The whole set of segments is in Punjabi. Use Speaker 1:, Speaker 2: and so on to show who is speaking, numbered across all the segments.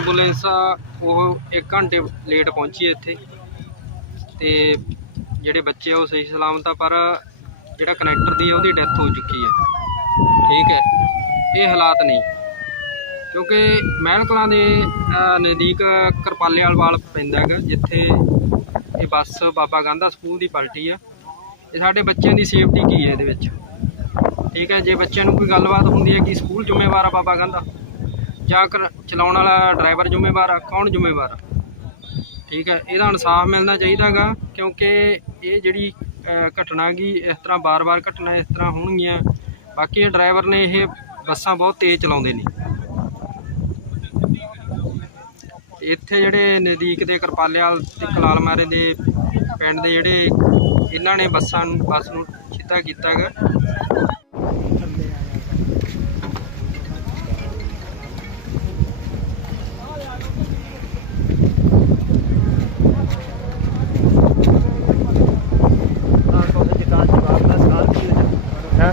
Speaker 1: ਐਂਬੂਲੈਂਸ ਆ, ਉਹ 1 ਘੰਟੇ ਲੇਟ ਪਹੁੰਚੀ ਇੱਥੇ। ਤੇ ਜਿਹੜੇ ਬੱਚੇ ਆ, ਉਹ ਸਹੀ ਸਲਾਮਤ ਆ, ਪਰ ਜਿਹੜਾ ਕਨੈਕਟਰ ਦੀ ਆ, ਉਹਦੀ ਡੈਥ ਹੋ ਚੁੱਕੀ ਹੈ ਠੀਕ ਹੈ। ਇਹ ਹਾਲਾਤ ਨਹੀਂ। ਕਿਉਂਕਿ ਮਹਿਲਕਲਾਂ ਦੇ ਨਜ਼ਦੀਕ ਕਰਪਾਲੇਵਾਲ ਵਾਲ ਪੈਂਦਾ ਹੈਗਾ, ਜਿੱਥੇ ਇਹ ਬੱਸ ਬਾਬਾ ਗਾਂਧਾ ਸਕੂਲ ਦੀ ਪਲਟੀ ਆ। ਇਹ ਸਾਡੇ ਬੱਚਿਆਂ ਦੀ ਸੇਫਟੀ ਕੀ ਹੈ ਇਹਦੇ ਵਿੱਚ? ਠੀਕ ਹੈ। ਜੇ ਬੱਚਿਆਂ ਨੂੰ ਕੋਈ ਗੱਲਬਾਤ ਹੁੰਦੀ ਹੈ ਕਿ ਸਕੂਲ ਜ਼ਿੰਮੇਵਾਰ ਆ ਬਾਬਾ ਗਾਂਧਾ? ਜਾਂ ਕਰ ਚਲਾਉਣ ਵਾਲਾ ਡਰਾਈਵਰ ਜ਼ਿੰਮੇਵਾਰ ਆ, ਕੌਣ ਜ਼ਿੰਮੇਵਾਰ ਆ? ਠੀਕ ਹੈ, ਇਹਦਾ ਇਨਸਾਫ ਮਿਲਣਾ ਚਾਹੀਦਾਗਾ ਕਿਉਂਕਿ ਇਹ ਜਿਹੜੀ ਘਟਨਾ ਗੀ ਇਸ ਤਰ੍ਹਾਂ ਬਾਰ-ਬਾਰ ਘਟਨਾ ਇਸ ਤਰ੍ਹਾਂ ਹੋਣਗੀਆਂ, ਬਾਕੀ ਇਹ ਡਰਾਈਵਰ ਨੇ ਇਹ ਬੱਸਾਂ ਬਹੁਤ ਤੇਜ਼ ਚਲਾਉਂਦੇ ਨੇ। ਇੱਥੇ ਜਿਹੜੇ ਨਜ਼ਦੀਕ ਦੇ ਕਰਪਾਲੇਵਾਲ ਤੇ ਕਲਾਲ ਮਾਰੇ ਦੇ ਪਿੰਡ ਦੇ ਜਿਹੜੇ, ਇਹਨਾਂ ਨੇ ਬੱਸਾਂ ਨੂੰ, ਬੱਸ ਨੂੰ ਸਿੱਧਾ ਕੀਤਾ ਹੈਗਾ
Speaker 2: ਹੈ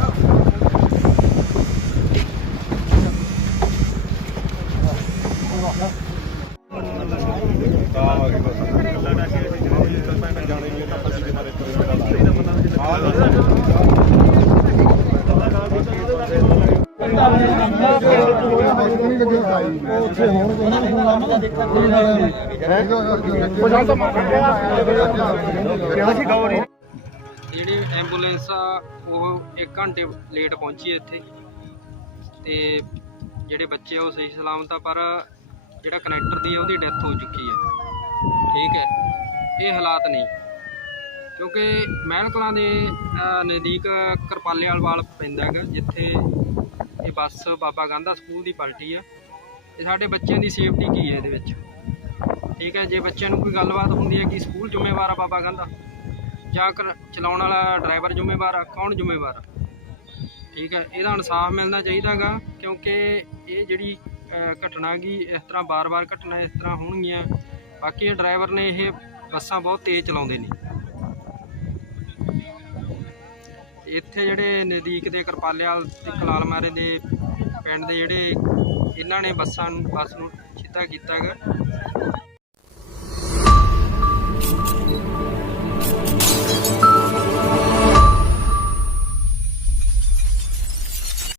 Speaker 1: ਜਿਹੜੀ ਐਂਬੂਲੈਂਸ ਆ, ਉਹ 1 ਘੰਟੇ ਲੇਟ ਪਹੁੰਚੀ ਇੱਥੇ। ਤੇ ਜਿਹੜੇ ਬੱਚੇ ਆ, ਉਹ ਸਹੀ ਸਲਾਮਤ ਆ, ਪਰ ਜਿਹੜਾ ਕਨੈਕਟਰ ਦੀ ਆ, ਉਹਦੀ ਡੈਥ ਹੋ ਚੁੱਕੀ ਹੈ। ਠੀਕ ਹੈ। ਇਹ ਹਾਲਾਤ ਨਹੀਂ। ਕਿਉਂਕਿ ਮਹਿਲ ਕਲਾਂ ਦੇ ਨਜ਼ਦੀਕ ਕਰਪਾਲੇਵਾਲ ਵਾਲ ਪੈਂਦਾ ਹੈਗਾ, ਜਿੱਥੇ ਇਹ ਬੱਸ ਬਾਬਾ ਗਾਂਧਾ ਸਕੂਲ ਦੀ ਪਲਟੀ ਆ। ਇਹ ਸਾਡੇ ਬੱਚਿਆਂ ਦੀ ਸੇਫਟੀ ਕੀ ਹੈ ਇਹਦੇ ਵਿੱਚ? ਠੀਕ ਹੈ, ਜੇ ਬੱਚਿਆਂ ਨੂੰ ਕੋਈ ਗੱਲਬਾਤ ਹੁੰਦੀ ਹੈ ਕਿ ਸਕੂਲ ਜ਼ਿੰਮੇਵਾਰ ਆ ਬਾਬਾ ਗਾਂਧਾ, ਜਾਂ ਕਰ ਚਲਾਉਣ ਵਾਲਾ ਡਰਾਈਵਰ ਜ਼ਿੰਮੇਵਾਰ ਆ, ਕੌਣ ਜ਼ਿੰਮੇਵਾਰ ਆ? ਠੀਕ ਹੈ, ਇਹਦਾ ਇਨਸਾਫ ਮਿਲਣਾ ਚਾਹੀਦਾਗਾ, ਕਿਉਂਕਿ ਇਹ ਜਿਹੜੀ ਘਟਨਾ ਗੀ ਇਸ ਤਰ੍ਹਾਂ ਬਾਰ-ਬਾਰ ਘਟਨਾ ਇਸ ਤਰ੍ਹਾਂ ਹੋਣਗੀਆਂ। ਬਾਕੀ ਇਹ ਡਰਾਈਵਰ ਨੇ ਇਹ ਬੱਸਾਂ ਬਹੁਤ ਤੇਜ਼ ਚਲਾਉਂਦੇ ਨੇ। ਇੱਥੇ ਜਿਹੜੇ ਨਜ਼ਦੀਕ ਦੇ ਕਰਪਾਲੇਵਾਲ ਤੇ ਕਲਾਲ ਮਾਰੇ ਦੇ ਪਿੰਡ ਦੇ ਜਿਹੜੇ ਇਹਨਾਂ ਨੇ ਬੱਸਾਂ ਬੱਸ ਨੂੰ ਸਿੱਧਾ ਕੀਤਾ ਹੈਗਾ।